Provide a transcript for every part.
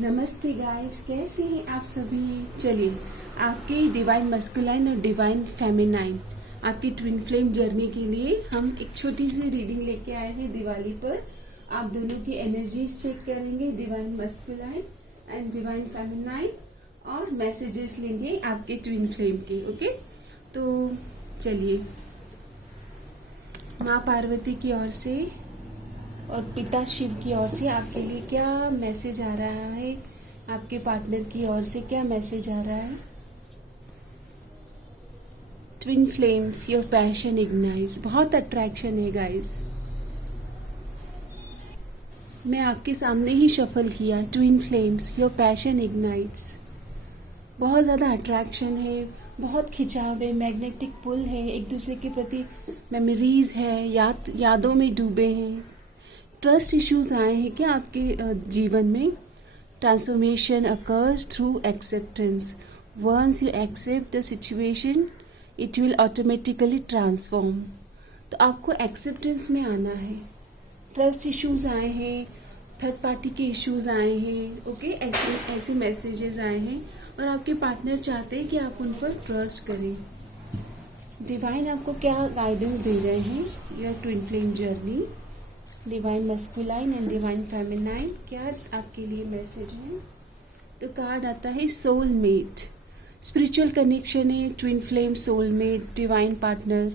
नमस्ते गाइस, कैसे हैं आप सभी। चलिए, आपके डिवाइन मस्कुलाइन और डिवाइन फेमिनाइन आपकी ट्विन फ्लेम जर्नी के लिए हम एक छोटी सी रीडिंग लेके आए हैं दिवाली पर। आप दोनों की एनर्जीज चेक करेंगे, divine masculine and divine feminine, और मैसेजेस लेंगे आपके ट्विन फ्लेम के। ओके, तो चलिए, माँ पार्वती की ओर से और पिता शिव की ओर से आपके लिए क्या मैसेज आ रहा है, आपके पार्टनर की ओर से क्या मैसेज आ रहा है। Twin flames, your passion ignites. बहुत अट्रैक्शन है गाइस। मैं आपके सामने ही शफल किया। Twin flames, your passion ignites. बहुत ज़्यादा अट्रैक्शन है, बहुत खिंचाव है, मैग्नेटिक पुल है, एक दूसरे के प्रति मेमोरीज है, यादों में डूबे हैं। ट्रस्ट इश्यूज आए हैं क्या आपके जीवन में। Transformation occurs through acceptance. Once you accept the situation it will automatically transform. तो आपको एक्सेप्टेंस में आना है। ट्रस्ट इश्यूज आए हैं, थर्ड पार्टी के इश्यूज आए हैं। ओके, ऐसे मैसेजेस आए हैं और आपके पार्टनर चाहते हैं कि आप उन पर ट्रस्ट करें। डिवाइन आपको क्या गाइडेंस दे रहे हैं your twin flame journey. Divine masculine and divine feminine, क्या आपके लिए मैसेज है। तो कार्ड आता है सोलमेट। स्पिरिचुअल कनेक्शन है, twin flame, soulmate, divine partner.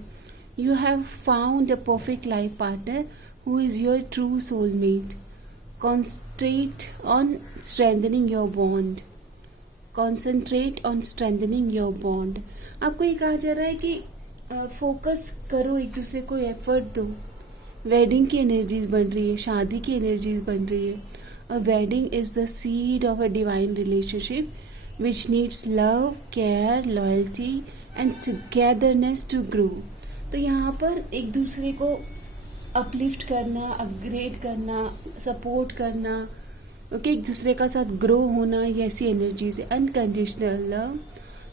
You have found a perfect life partner who is your true soulmate. Concentrate on strengthening your bond. Concentrate on strengthening your bond. आपको ये कहा जा रहा है कि फोकस करो, एक दूसरे को एफर्ट दो। वेडिंग की एनर्जीज बन रही है, शादी की एनर्जीज बन रही है। A wedding is the seed of a divine relationship which needs love, care, loyalty and togetherness to grow. तो यहाँ पर एक दूसरे को अपलिफ्ट करना, अपग्रेड करना, सपोर्ट करना, ओके, एक दूसरे का साथ ग्रो होना, ये ऐसी एनर्जीज है। Unconditional love.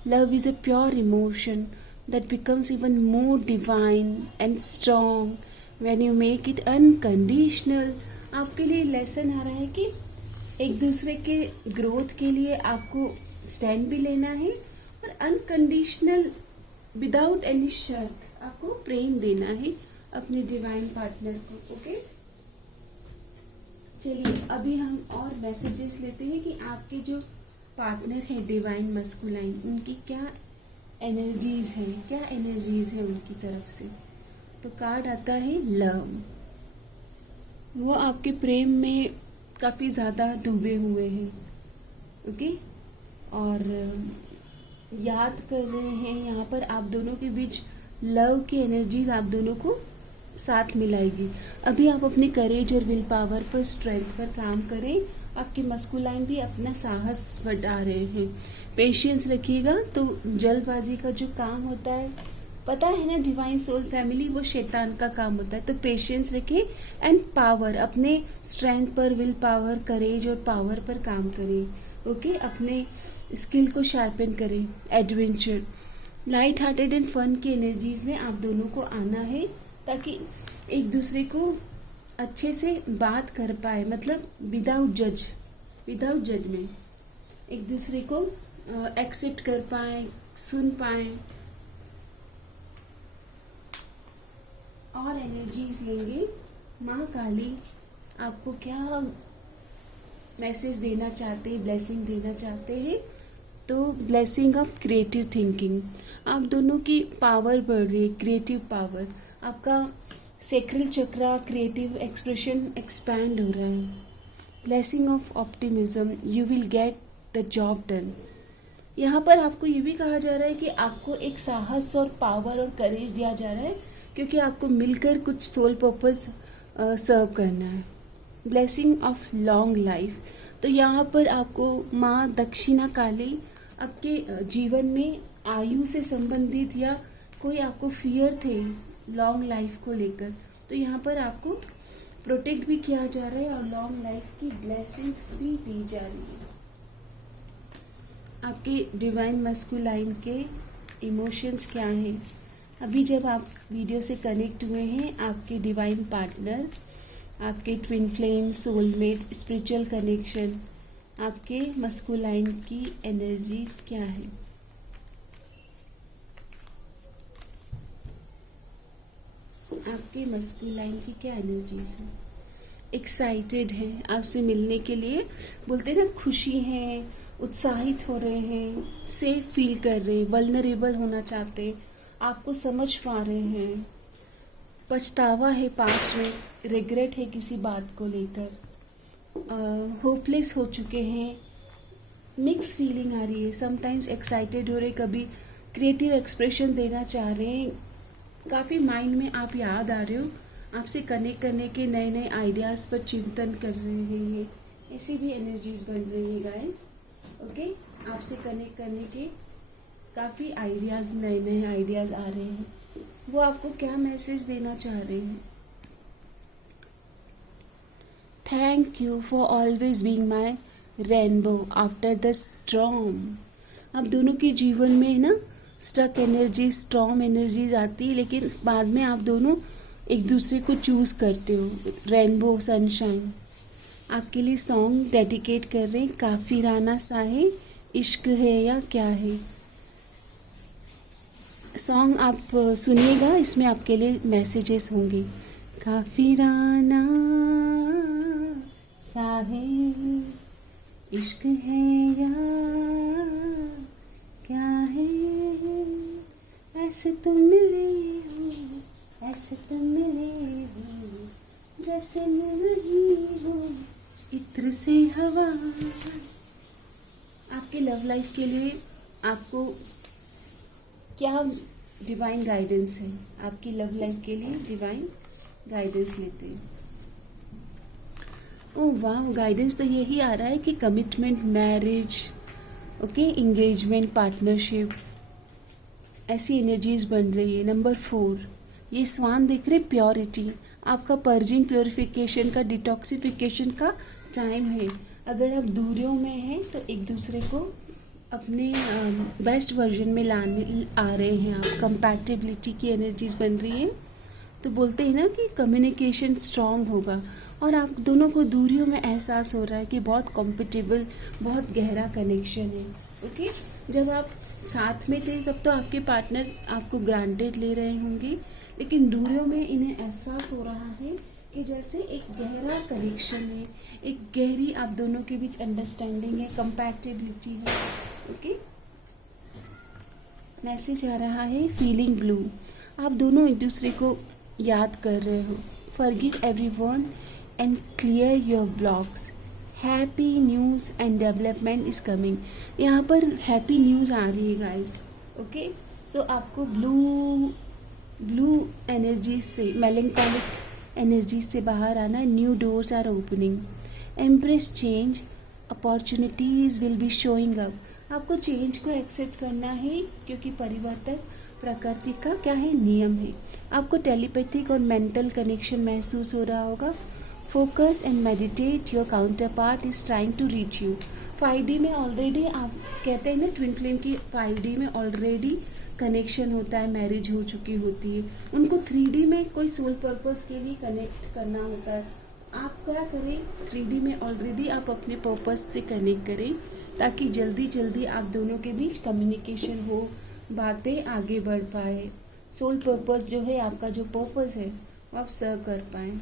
Love is a pure emotion that becomes even more divine and strong when you make it unconditional। आपके लिए लेसन आ रहा है कि एक दूसरे के ग्रोथ के लिए आपको स्टैंड भी लेना है और अनकंडीशनल, विदाउट एनी शर्त आपको प्रेम देना है अपने डिवाइन पार्टनर को। ओके, चलिए अभी हम और मैसेजेस लेते हैं कि आपके जो पार्टनर है डिवाइन मस्कुलाइन, उनकी क्या एनर्जीज हैं, क्या एनर्जीज है उनकी तरफ से। तो कार्ड आता है लव। वो आपके प्रेम में काफ़ी ज़्यादा डूबे हुए हैं, ओके, और याद कर रहे हैं। यहाँ पर आप दोनों के बीच लव की एनर्जीज आप दोनों को साथ मिलाएगी। अभी आप अपनी करेज और विल पावर पर, स्ट्रेंथ पर काम करें। आपके मस्कुलाइन भी अपना साहस बढ़ा रहे हैं। पेशेंस रखिएगा। तो जल्दबाजी का जो काम होता है, पता है ना, डिवाइन सोल फैमिली, वो शैतान का काम होता है। तो पेशेंस रखें एंड पावर, अपने स्ट्रेंथ पर, विल पावर, करेज और पावर पर काम करें। ओके, अपने स्किल को शार्पन करें। Adventure, light hearted and fun की एनर्जीज में आप दोनों को आना है ताकि एक दूसरे को अच्छे से बात कर पाए, मतलब विदाउट जजमेंट, एक दूसरे को एक्सेप्ट कर पाए, सुन पाए। और एनर्जीज लेंगे। माँ काली आपको क्या मैसेज देना चाहते हैं, ब्लेसिंग देना चाहते हैं। तो ब्लेसिंग ऑफ क्रिएटिव थिंकिंग। आप दोनों की पावर बढ़ रही है, क्रिएटिव पावर। आपका सेक्रल चक्रा, क्रिएटिव एक्सप्रेशन एक्सपैंड हो रहा है। Blessing of optimism, you will get the job done. यहाँ पर आपको ये भी कहा जा रहा है कि आपको एक साहस और पावर और करेज दिया जा रहा है, क्योंकि आपको मिलकर कुछ सोल पर्पस सर्व करना है। Blessing of long life. तो यहाँ पर आपको माँ दक्षिणा काली आपके जीवन में आयु से संबंधित या कोई आपको फियर थे लॉन्ग लाइफ को लेकर, तो यहाँ पर आपको प्रोटेक्ट भी किया जा रहा है और लॉन्ग लाइफ की ब्लेसिंग्स भी दी जा रही है। आपके डिवाइन मस्कुलाइन के इमोशंस क्या हैं। अभी जब आप वीडियो से कनेक्ट हुए हैं, आपके डिवाइन पार्टनर, आपके twin flame, soulmate, spiritual connection, आपके मस्कुलाइन की एनर्जीज क्या है? आपके मस्कुलाइन की क्या एनर्जीज है? एक्साइटेड हैं आपसे मिलने के लिए, बोलते हैं ना, खुशी हैं, उत्साहित हो रहे हैं, सेफ फील कर रहे हैं, वल्नरेबल होना चाहते हैं, आपको समझ पा रहे हैं, पछतावा है पास्ट में, रिग्रेट है किसी बात को लेकर, होपलेस हो चुके हैं, मिक्स फीलिंग आ रही है, समटाइम्स एक्साइटेड हो रहे, कभी क्रिएटिव एक्सप्रेशन देना चाह रहे हैं, काफ़ी माइंड में आप याद आ रहे हो, आपसे कनेक्ट करने के नए नए आइडियाज़ पर चिंतन कर रहे हैं, ये ऐसी भी एनर्जीज बन रही है गाइस। ओके, आपसे कनेक्ट करने के काफ़ी आइडियाज़, नए नए आइडियाज़ आ रहे हैं। वो आपको क्या मैसेज देना चाह रहे हैं? Thank you for always being my rainbow after the storm. आप दोनों के जीवन में ना स्टक एनर्जी, स्टॉर्म एनर्जीज आती है, लेकिन बाद में आप दोनों एक दूसरे को चूज़ करते हो, रेनबो, सनशाइन। आपके लिए सॉन्ग डेडिकेट कर रहे हैं, काफिराना सा है, इश्क है या क्या है। सॉन्ग आप सुनिएगा, इसमें आपके लिए मैसेजेस होंगे। काफिराना सा है, इश्क है या क्या है, ऐसे तुम मिले हो, ऐसे तुम मिले हो, जैसे मैं नहीं हो, इत्र से हवा। आपके लव लाइफ के लिए आपको क्या डिवाइन गाइडेंस है? आपकी लव लाइफ के लिए डिवाइन गाइडेंस लेते हैं। ओह वाह, गाइडेंस तो यही आ रहा है कि commitment, marriage, okay, engagement, partnership, ऐसी एनर्जीज बन रही है। नंबर 4, ये स्वान देख रहे, प्योरिटी, आपका पर्जिंग, प्योरिफिकेशन का, डिटॉक्सिफिकेशन का टाइम है। अगर आप दूरियों में हैं तो एक दूसरे को अपने बेस्ट वर्जन में लाने आ रहे हैं आप। कंपैटिबिलिटी की एनर्जीज बन रही है, तो बोलते हैं ना कि कम्युनिकेशन स्ट्रांग होगा, और आप दोनों को दूरियों में एहसास हो रहा है कि बहुत कॉम्पिटेबल, बहुत गहरा कनेक्शन है। ओके, जब आप साथ में थे तब तो आपके पार्टनर आपको ग्रांटेड ले रहे होंगे, लेकिन दूरियों में इन्हें एहसास हो रहा है कि जैसे एक गहरा कनेक्शन है, एक गहरी आप दोनों के बीच अंडरस्टैंडिंग है, कंपैटिबिलिटी है। ओके, मैसेज आ रहा है, फीलिंग ब्लू, आप दोनों एक दूसरे को याद कर रहे हो। Forgive everyone and clear your blocks, happy news and development is coming. यहाँ पर हैप्पी न्यूज़ आ रही है गाइस। ओके, सो आपको ब्लू एनर्जी से, मेलंकॉलिक एनर्जी से बाहर आना है। New doors are opening, embrace change, opportunities will be showing up. आपको चेंज को एक्सेप्ट करना है, क्योंकि परिवर्तन प्रकृति का क्या है, नियम है। आपको टेलीपैथिक और मेंटल कनेक्शन महसूस हो रहा होगा। Focus and meditate, your counterpart is trying to reach you. 5D में ऑलरेडी, आप कहते हैं ना ट्विन फ्लेम की 5D में ऑलरेडी कनेक्शन होता है, मैरिज हो चुकी होती है। उनको 3D में कोई सोल पर्पस के लिए कनेक्ट करना होता है। आप क्या करें, 3D में ऑलरेडी आप अपने पर्पस से कनेक्ट करें, ताकि जल्दी जल्दी आप दोनों के बीच कम्युनिकेशन हो, बातें आगे बढ़ पाए, सोल पर्पस जो है, आपका जो पर्पस है वो आप सर्व कर पाएँ।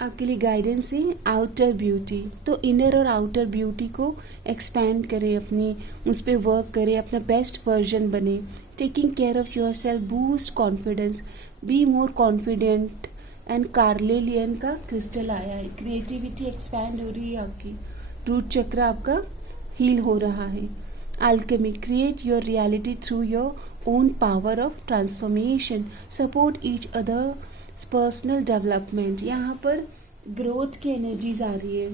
आपके लिए गाइडेंस है, आउटर ब्यूटी, तो इनर और आउटर ब्यूटी को एक्सपैंड करें, अपनी उस पर वर्क करें, अपना बेस्ट वर्जन बने। Taking care of yourself boost confidence, be more confident. And carnelian का क्रिस्टल आया है, क्रिएटिविटी एक्सपैंड हो रही है आपकी, रूट चक्र आपका हील हो रहा है। Alchemy, create your reality through your own power of transformation, support each other, personal development. यहाँ पर ग्रोथ की एनर्जीज आ रही है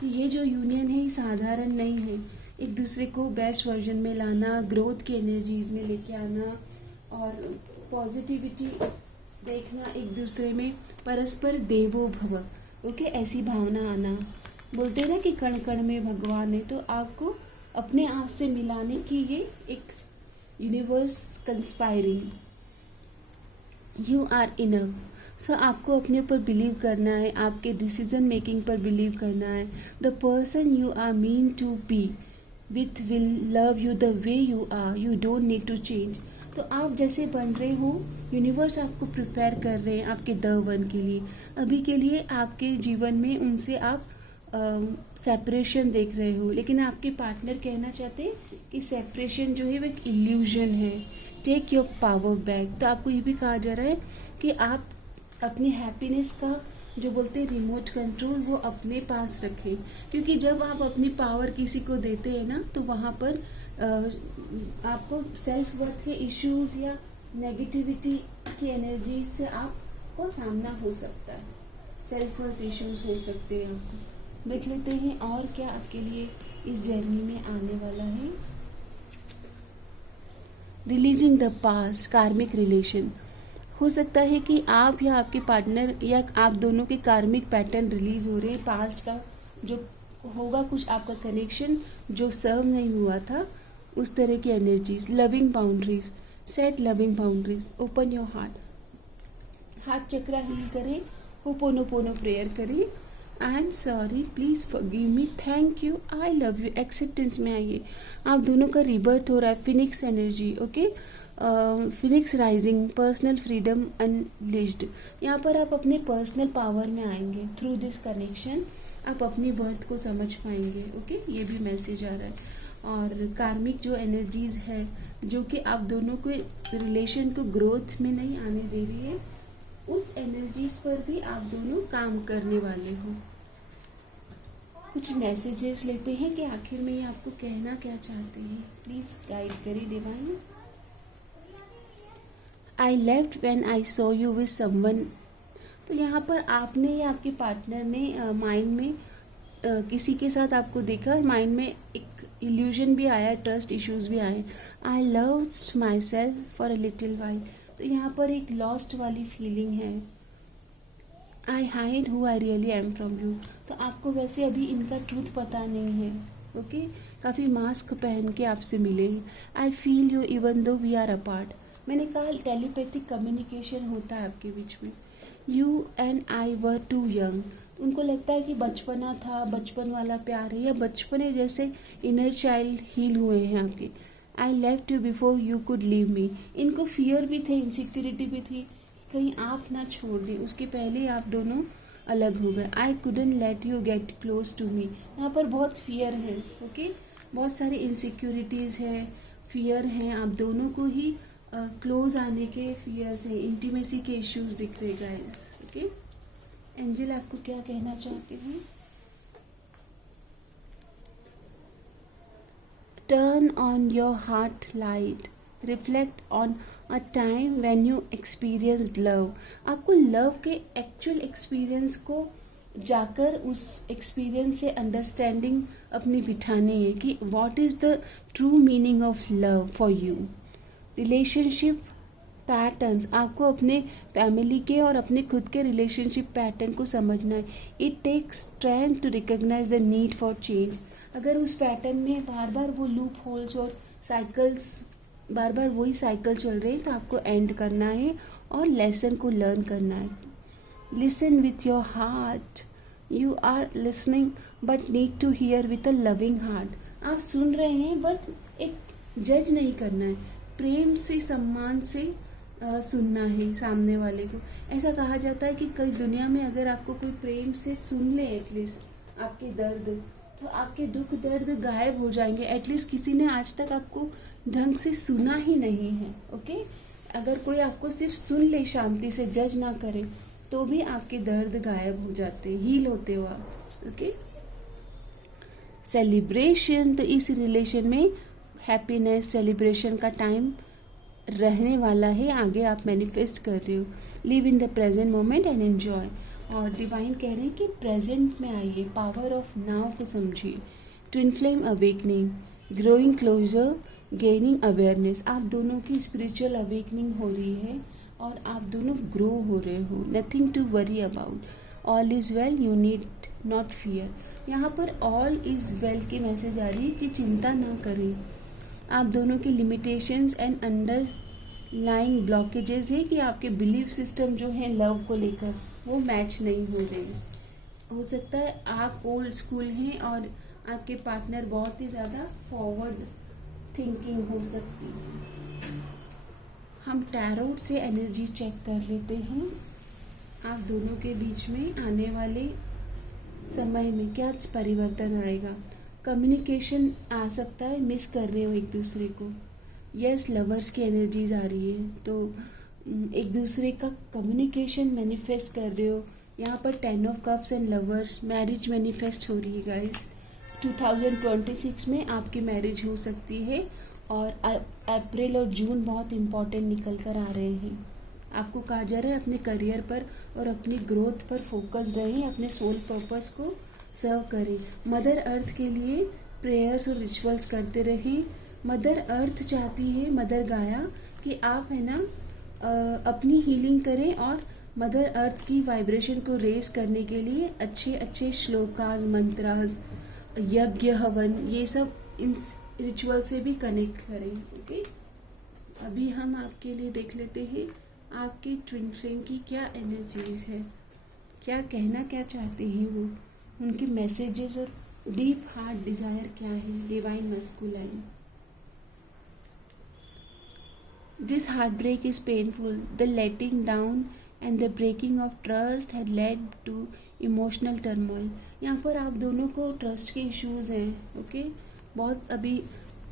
कि ये जो यूनियन है साधारण नहीं है, एक दूसरे को बेस्ट वर्जन में लाना, ग्रोथ की एनर्जीज में लेके आना, और पॉजिटिविटी देखना एक दूसरे में, परस्पर देवो भव। ओके, ऐसी भावना आना। बोलते हैं ना कि कण कण में भगवान है, तो आपको अपने आप से मिलाने की ये एक universe conspiring. You are enough. So आपको अपने ऊपर बिलीव करना है, आपके डिसीजन मेकिंग पर बिलीव करना है। The person you are meant to be with will love you the way you are, you don't need to change. तो आप जैसे बन रहे हो, यूनिवर्स आपको प्रिपेयर कर रहे हैं आपके द वन के लिए। अभी के लिए आपके जीवन में उनसे आप सेपरेशन देख रहे हो, लेकिन आपके पार्टनर कहना चाहते हैं कि सेपरेशन जो है वो एक इल्यूजन है। Take your power back. तो आपको ये भी कहा जा रहा है कि आप अपनी हैप्पीनेस का जो बोलते हैं रिमोट कंट्रोल वो अपने पास रखें, क्योंकि जब आप अपनी पावर किसी को देते हैं ना तो वहाँ पर आपको सेल्फ वर्थ के इश्यूज या नेगेटिविटी की एनर्जी से आपको सामना हो सकता है, सेल्फ वर्थ इश्यूज हो सकते हैं। आपको देख लेते हैं और क्या आपके लिए इस जर्नी में आने वाला है। रिलीजिंग द पास्ट, कार्मिक रिलेशन। हो सकता है कि आप या आपके पार्टनर या आप दोनों के कार्मिक पैटर्न रिलीज हो रहे हैं। पास्ट का जो होगा कुछ आपका कनेक्शन जो सर्व नहीं हुआ था, उस तरह की energies. Loving boundaries, set loving boundaries, open your heart chakra heal करें, होपोनोपोनो प्रेयर करें। I am sorry, please forgive me, thank you, I love you, acceptance में आइए। आप दोनों का रिबर्थ हो रहा है, phoenix energy, okay. Phoenix rising, personal freedom unleashed. यहाँ पर आप अपने पर्सनल पावर में आएंगे थ्रू दिस कनेक्शन। आप अपनी वर्थ को समझ पाएंगे, ओके। ये भी मैसेज आ रहा है। और कार्मिक जो एनर्जीज है जो कि आप दोनों के रिलेशन को ग्रोथ में नहीं आने दे रही है, उस एनर्जीज पर भी आप दोनों काम करने वाले हो। कुछ मैसेजेस लेते हैं कि आखिर में ये आपको कहना क्या चाहते हैं। प्लीज गाइड करिए divine. I left when I saw you with someone. तो यहाँ पर आपने या आपके पार्टनर ने माइंड में किसी के साथ आपको देखा और माइंड में एक इल्यूजन भी आया, ट्रस्ट इश्यूज भी आए। I loved my self for a little while. तो यहाँ पर एक लॉस्ट वाली फीलिंग है। आई hide who I really am from you. तो आपको वैसे अभी इनका ट्रूथ पता नहीं है, ओके। काफ़ी मास्क पहन के आपसे मिले हैं। I feel you even though we are apart. मैंने कहा टेलीपैथिक कम्युनिकेशन होता है आपके बीच में। You and I were too young. उनको लगता है कि बचपना था, बचपन वाला प्यार है, या बचपने जैसे इनर चाइल्ड हील हुए हैं आपके। I left you before you could leave me. इनको फियर भी थे, इनसिक्योरिटी भी थी, कहीं आप ना छोड़ दी, उसके पहले ही आप दोनों अलग हो गए। I couldn't let you get close to me. यहाँ पर बहुत फियर है, ओके। बहुत सारी इनसिक्योरिटीज़ है, फियर हैं, आप दोनों को ही क्लोज आने के फियर्स हैं, इंटीमेसी के इश्यूज दिख रहे गाइस, ओके। एंजल आपको क्या कहना चाहते हैं? Turn on your heart light, reflect on a time when you experienced love. आपको लव के एक्चुअल एक्सपीरियंस को जाकर उस एक्सपीरियंस से अंडरस्टैंडिंग अपनी बिठानी है कि what is the true meaning of love for you. Relationship patterns, आपको अपने फैमिली के और अपने खुद के रिलेशनशिप पैटर्न को समझना है। It takes strength to recognise the need for change. अगर उस पैटर्न में बार बार वो लूप होल्स और साइकिल्स, बार बार वही साइकिल चल रहे हैं, तो आपको एंड करना है और लेसन को लर्न करना है। Listen with your heart. You are listening but need to hear with a loving heart. आप सुन रहे हैं बट एक जज नहीं करना है, प्रेम से, सम्मान से सुनना है सामने वाले को। ऐसा कहा जाता है कि कई दुनिया में अगर आपको कोई प्रेम से सुन ले एटलीस्ट आपके दर्द, तो आपके दुख दर्द गायब हो जाएंगे। एटलीस्ट किसी ने आज तक आपको ढंग से सुना ही नहीं है, ओके। अगर कोई आपको सिर्फ सुन ले शांति से, जज ना करे, तो भी आपके दर्द गायब हो जाते हैं, हील होते हो आप, ओके। सेलिब्रेशन, तो इस रिलेशन में हैप्पीनेस, सेलिब्रेशन का टाइम रहने वाला है, आगे आप मैनिफेस्ट कर रहे हो। Live in the present moment and enjoy. और डिवाइन कह रहे हैं कि प्रेजेंट में आइए, पावर ऑफ नाउ को समझिए। Twin flame awakening, growing closer, gaining awareness. आप दोनों की स्पिरिचुअल अवेकनिंग हो रही है और आप दोनों ग्रो हो रहे हो। Nothing to worry about, all is well, you need not fear. यहाँ पर ऑल इज़ वेल की मैसेज आ रही है कि चिंता ना करें। आप दोनों की लिमिटेशंस एंड लाइंग ब्लॉकेजेस है कि आपके बिलीफ सिस्टम जो है लव को लेकर वो मैच नहीं हो रहे। हो सकता है आप ओल्ड स्कूल हैं और आपके पार्टनर बहुत ही ज़्यादा फॉरवर्ड थिंकिंग हो सकती है। हम टैरोट से एनर्जी चेक कर लेते हैं। आप दोनों के बीच में आने वाले समय में क्या परिवर्तन आएगा। कम्युनिकेशन आ सकता है, मिस कर रहे हो एक दूसरे को। यस, लवर्स की एनर्जीज आ रही है, तो एक दूसरे का कम्युनिकेशन मैनिफेस्ट कर रहे हो। यहाँ पर 10 of cups and lovers, marriage manifest हो रही है गाइस। 2026 में आपकी मैरिज हो सकती है और अप्रैल और जून बहुत इम्पॉर्टेंट निकल कर आ रहे हैं। आपको कहा जा रहा है अपने करियर पर और अपनी ग्रोथ पर फोकस रहें, अपने सोल पर्पस को सर्व करें। मदर अर्थ के लिए प्रेयर्स और रिचुअल्स करते रहें। मदर अर्थ चाहती है, मदर गाया, कि आप है ना अपनी हीलिंग करें और मदर अर्थ की वाइब्रेशन को रेज करने के लिए अच्छे अच्छे श्लोकास, मंत्रास, यज्ञ, हवन, ये सब इन रिचुअल से भी कनेक्ट करें। ओके, अभी हम आपके लिए देख लेते हैं आपके ट्विन फ्लेम की क्या एनर्जीज है, क्या कहना क्या चाहते हैं वो, उनके मैसेजेस और डीप हार्ट डिजायर क्या है। Divine masculine. This heartbreak is painful. The letting down and the breaking of trust had led to emotional turmoil. यहाँ पर आप दोनों को ट्रस्ट के इश्यूज हैं। ओके, बहुत अभी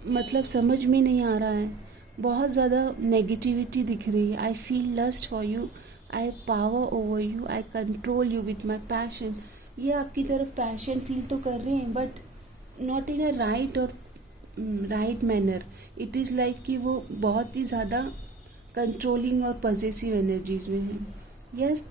मतलब समझ में नहीं आ रहा है, बहुत ज़्यादा नेगेटिविटी दिख रही है। I feel lust for you, I have power over you, I control you with my passion. ये आपकी तरफ पैशन फील तो कर रहे हैं but not in a right और right manner. It is like कि वो बहुत ही ज़्यादा कंट्रोलिंग और पॉजिटिव एनर्जीज में हैं। यस,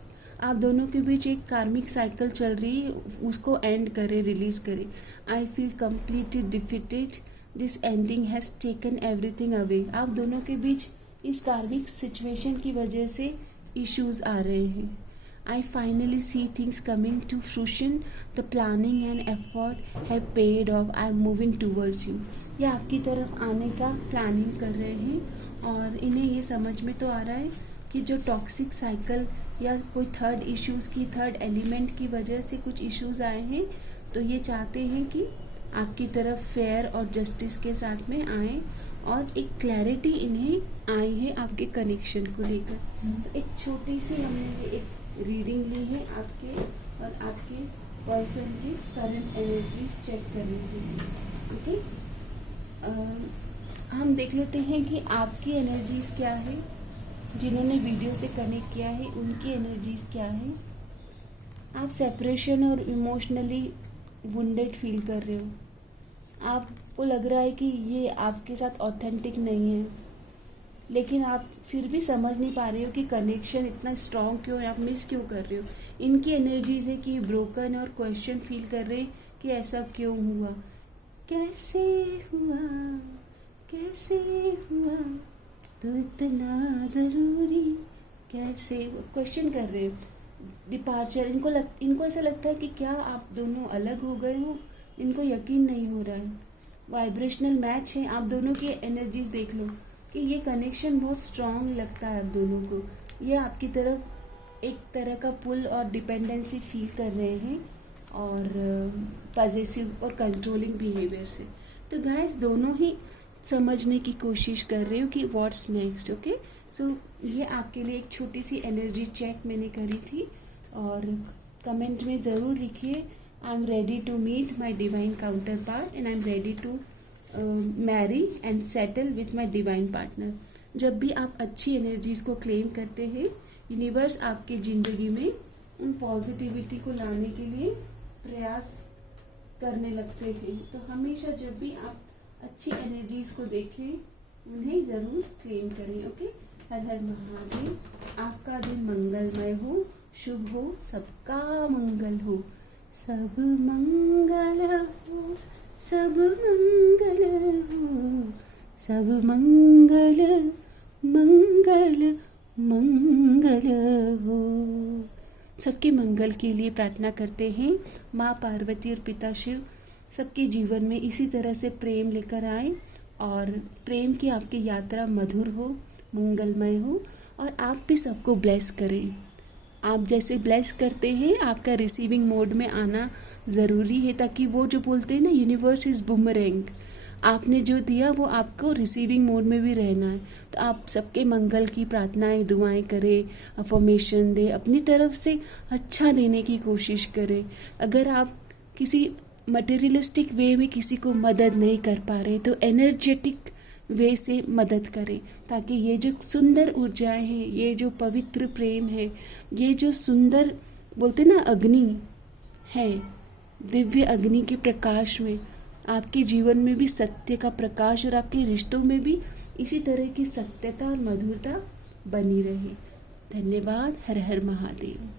आप दोनों के बीच एक कार्मिक साइकिल चल रही है, उसको एंड करें, रिलीज करें। I feel completely defeated, this ending has taken everything away. आप दोनों के बीच इस कार्मिक सिचुएशन की वजह से इश्यूज आ रहे हैं। I finally see things coming to fruition. The planning and effort have paid off. I am moving towards you. ये आपकी तरफ आने का प्लानिंग कर रहे हैं और इन्हें ये समझ में तो आ रहा है कि जो टॉक्सिक साइकिल या कोई थर्ड इश्यूज की, थर्ड एलिमेंट की वजह से कुछ इश्यूज आए हैं, तो ये चाहते हैं कि आपकी तरफ फेयर और जस्टिस के साथ में आए और एक क्लैरिटी इन्हें आई है आपके कनेक्शन को लेकर। तो एक छोटी सी हमने एक रीडिंग ली है आपके और आपके पर्सन की करंट एनर्जीज चेक करने के लिए। ओके, हम देख लेते हैं कि आपकी एनर्जीज क्या है, जिन्होंने वीडियो से कनेक्ट किया है उनकी एनर्जीज क्या है। आप सेपरेशन और इमोशनली वुंडेड फील कर रहे हो। आपको लग रहा है कि ये आपके साथ ऑथेंटिक नहीं है, लेकिन आप फिर भी समझ नहीं पा रहे हो कि कनेक्शन इतना स्ट्रॉन्ग क्यों है, आप मिस क्यों कर रहे हो। इनकी एनर्जीज है कि ब्रोकन और क्वेश्चन फील कर रहे हैं कि ऐसा क्यों हुआ, कैसे हुआ, कैसे हुआ, तो इतना ज़रूरी, कैसे क्वेश्चन कर रहे हैं। डिपार्चर, इनको ऐसा लगता है कि क्या आप दोनों अलग हो गए हो, इनको यकीन नहीं हो रहा है। वाइब्रेशनल मैच है, आप दोनों की एनर्जीज देख लो कि ये कनेक्शन बहुत स्ट्रॉन्ग लगता है आप दोनों को। ये आपकी तरफ एक तरह का पुल और डिपेंडेंसी फील कर रहे हैं और पॉजिटिव और कंट्रोलिंग बिहेवियर से। तो गाइस दोनों ही समझने की कोशिश कर रहे हो कि व्हाट्स नेक्स्ट। ओके, सो ये आपके लिए एक छोटी सी एनर्जी चेक मैंने करी थी और कमेंट में ज़रूर लिखिए I am ready to meet my divine counterpart and I am ready to marry and settle with my divine partner. जब भी आप अच्छी एनर्जीज को क्लेम करते हैं, यूनिवर्स आपकी ज़िंदगी में उन पॉजिटिविटी को लाने के लिए प्रयास करने लगते हैं। तो हमेशा जब भी आप अच्छी एनर्जीज को देखें, उन्हें ज़रूर क्लेम करें। ओके, हर हर महादेव। आपका दिन मंगलमय हो, शुभ हो, सबका मंगल हो, सब मंगल हो, सब मंगल हो, सब मंगल मंगल मंगल हो। सबके मंगल के लिए प्रार्थना करते हैं। माँ पार्वती और पिता शिव सबके जीवन में इसी तरह से प्रेम लेकर आए और प्रेम की आपकी यात्रा मधुर हो, मंगलमय हो और आप भी सबको ब्लेस करें। आप जैसे ब्लेस करते हैं आपका रिसीविंग मोड में आना ज़रूरी है, ताकि वो जो बोलते हैं ना, यूनिवर्स इज़ बूमरैंग, आपने जो दिया वो आपको रिसीविंग मोड में भी रहना है। तो आप सबके मंगल की प्रार्थनाएं दुआएं करें, अफर्मेशन दें, अपनी तरफ से अच्छा देने की कोशिश करें। अगर आप किसी मटेरियलिस्टिक वे में किसी को मदद नहीं कर पा रहे तो एनर्जेटिक वे से मदद करें, ताकि ये जो सुंदर ऊर्जाएं हैं, ये जो पवित्र प्रेम है, ये जो सुंदर बोलते ना अग्नि है, दिव्य अग्नि के प्रकाश में आपके जीवन में भी सत्य का प्रकाश और आपके रिश्तों में भी इसी तरह की सत्यता और मधुरता बनी रहे। धन्यवाद। हर हर महादेव।